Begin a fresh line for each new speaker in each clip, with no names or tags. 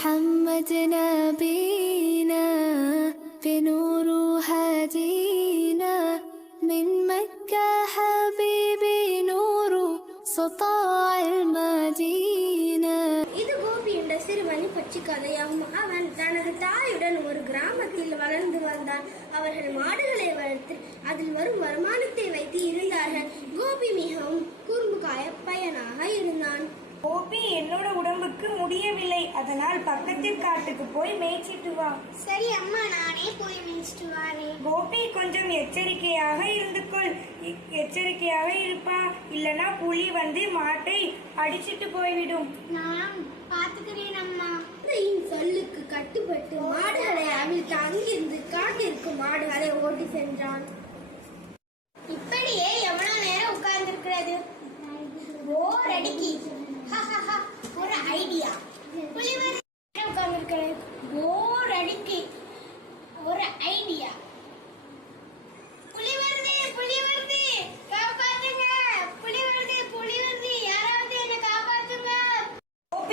محمد نبينا بنور هدينا من مكة حبيبي نور سطاع المدينة
இது கோபி என்ற சிறுவனை பற்றி கதையாகும் அவன் தனது தாயுடன் ஒரு கிராமத்தில் வளர்ந்து வந்தான் அவர்கள் மாடுகளை வளர்த்து அதில் வரும் வருமானத்தை வைத்து இருந்தார்கள் கோபி மிகவும் குறும்புகாய பையனாக இருந்தான்
கோபி என்னோட உடம்புக்கு முடியவில்லை. அதனால் பக்கத்து காட்டுக்கு போய் மேய்ச்சிட்டு வா.
சரி அம்மா நானே போய் மேய்ச்சிட்டு வரேன்
கோபி கொஞ்சம் எச்சரிக்கையாக இருந்து கொள். இ- எச்சரிக்கையாக இருப்பா. இல்லனா புலி வந்து மாட்டை அடிச்சிட்டு போய்விடும்.
நான் பாத்துக்கிறேன் அம்மா. சொல்லுக்கு கட்டுப்பட்டு மாடுகளை அவிழ்த்து அங்கிருந்து காட்டிற்கு மாடுகளை ஓட்டி சென்றான். இப்படியே எவ்வளவு நேரம் உட்கார்ந்திருக்கிறது? போர் அடிக்கி. ஒரு ஐடியா புலிவர் உட்கார்ந்திருக்கிறது போர் அடிக்கு. ஒரு ஐடியா யாராவது என்ன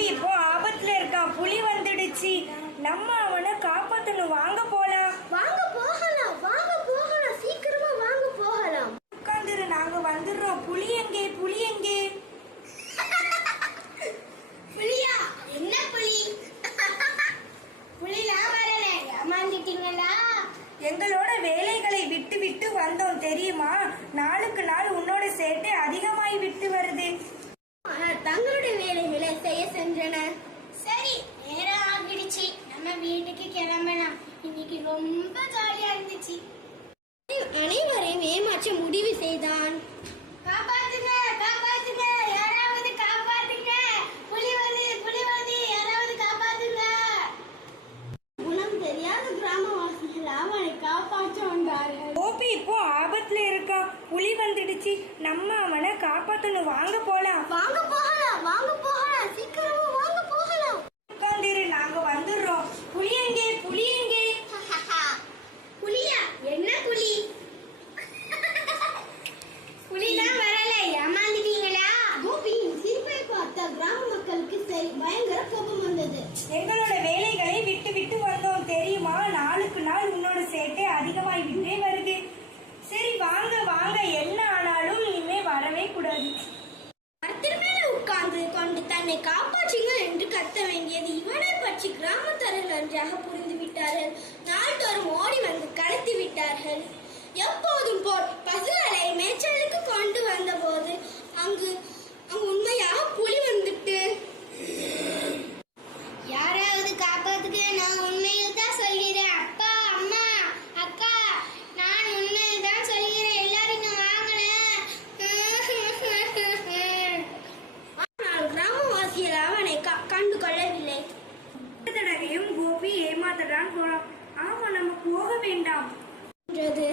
இப்போ ஆபத்துல இருக்கான். புலி வந்துடுச்சு. நம்ம அவனை காப்பாத்தணும். வாங்க போல
வாங்க போகலாம் வாங்க போகலாம் சீக்கிரமா வாங்க போகலாம்
உட்காந்துரு நாங்க வந்துடுறோம் புலி எங்கே புலி எங்கே
புலியா என்ன புலி புலிலாம் வரல ஏமாந்துட்டீங்களா
எங்களோட வேலைகளை விட்டு விட்டு வந்தோம் தெரியுமா? நாளுக்கு நாள் உன்னோட சேட்டை அதிகமாய் விட்டு வருது.
தங்களுடைய வேலைகளை செய்ய சென்றனர் சரி நேரம் ஆகிடுச்சு. நம்ம வீட்டுக்கு கிளம்பலாம். இன்னைக்கு ரொம்ப ஜாலியா இருந்துச்சு. அனைவரையும் ஏமாற்ற முடிவு செய்தான். காப்பாத்துங்க காப்பாத்துங்க யாராவது காப்பாத்துங்க புலி வந்து புலி வந்து யாராவது காப்பாத்துங்க குணம் தெரியாத கிராமவாசிகள் அவனை காப்பாற்ற வந்தார்கள்
கோபி இப்போ ஆபத்துல இருக்கான் புலி வந்துடுச்சு. நம்ம அவனை காப்பாத்தணும். வாங்க போலாம்.
வாங்க போகலாம். வாங்க போகலாம். சீக்கிரமா வாங்க போகலாம்.
உட்காந்துரு நாங்க வந்துடுறோம். புலி எங்கே? புலி எங்கே?
புலியா? என்ன புலி? புலிலாம் வரல. ஏமாந்துட்டீங்களா? கோபியின் சிரிப்பை பார்த்த கிராம மக்களுக்கு சரி பயங்கர கோபம் வந்தது.
எங்களோட வேலைகளை விட்டு விட்டு வந்தோம். தெரியுமா? நாளுக்கு நாள் உன்னோட சேட்டை அதிகமாய் விட்டே
தன்னை காப்பாற்றுங்கள் என்று கத்த வேண்டியது இவனை பற்றி கிராமத்தரர் நன்றாக புரிந்து விட்டார்கள் நாள்தோறும் ஓடி வந்து கடத்தி
தடவையும் கோபி ஏமாத்ததான் போறான் ஆமா நம்ம போக வேண்டாம்.
இது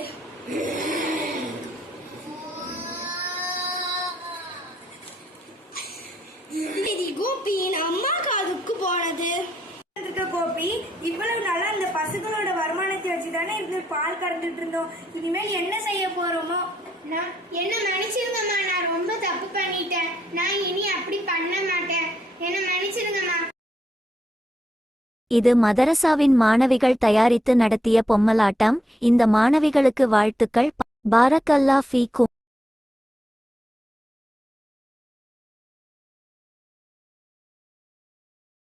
கோபியின் அம்மா காதுக்கு போனது.
கோபி இவ்வளவு நாளா அந்த பசுகளோட வருமானத்தை வச்சு தானே இருந்து பால் கறந்துட்டு இருந்தோம். இனிமேல் என்ன செய்ய போறோமோ?
நான் என்ன மன்னிச்சிருங்கம்மா நான் ரொம்ப தப்பு பண்ணிட்டேன். நான்
இது மதரசாவின் மாணவிகள் தயாரித்து நடத்திய பொம்மலாட்டம். இந்த மாணவிகளுக்கு வாழ்த்துக்கள். பாரக்கல்லா ஃபீக்கும்.